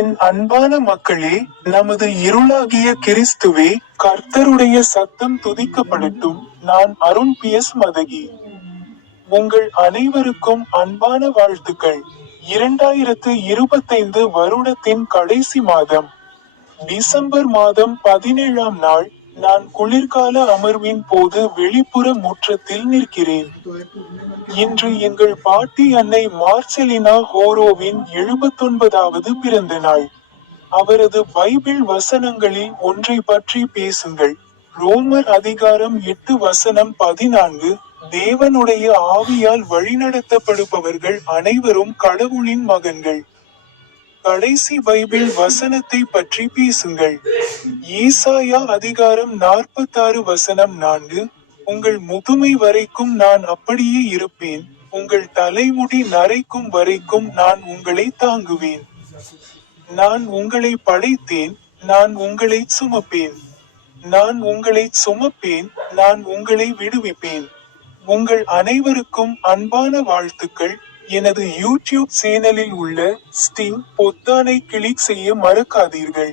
என் அன்பான மக்களே நமது இருளாகிய கிறிஸ்துவே கர்த்தருடைய சத்தம் துதிக்கப்படட்டும். நான் அருண் பி. எஸ். மதகி. உங்கள் அனைவருக்கும் அன்பான வாழ்த்துக்கள். இரண்டாயிரத்து இருபத்தைந்து வருடத்தின் கடைசி மாதம் டிசம்பர் மாதம் பதினேழாம் நாள் நான் குளிர்கால அமர்வின் போது வெளிப்புற முற்றத்தில் நிற்கிறேன். இன்று எங்கள் பாட்டி அன்னை மார்செலினா ஹோரோவின் எழுபத்தொன்பதாவது பிறந்த நாள். அவரது பைபிள் வசனங்களில் ஒன்றை பற்றி பேசுங்கள். ரோமர் அதிகாரம் எட்டு வசனம் பதினான்கு தேவனுடைய ஆவியால் வழிநடத்தப்படுபவர்கள் அனைவரும் கடவுளின் மகன்கள். கடைசி பைபிள் வசனத்தை பற்றி பேசுங்கள். ஈசாயா அதிகாரம் நாற்பத்தாறு வசனம் நான்கு உங்கள் முதுமை வரைக்கும் நான் அப்படியே இருப்பேன். உங்கள் தலைமுடி நரைக்கும் வரைக்கும் நான் உங்களை தாங்குவேன். நான் உங்களை படைத்தேன் நான் உங்களை சுமப்பேன். நான் உங்களை சுமப்பேன் நான் உங்களை விடுவிப்பேன். உங்கள் அனைவருக்கும் அன்பான வாழ்த்துக்கள். எனது யூடியூப் சேனலில் உள்ள ஸ்டிங் பொத்தானை கிளிக் செய்ய மறக்காதீர்கள்.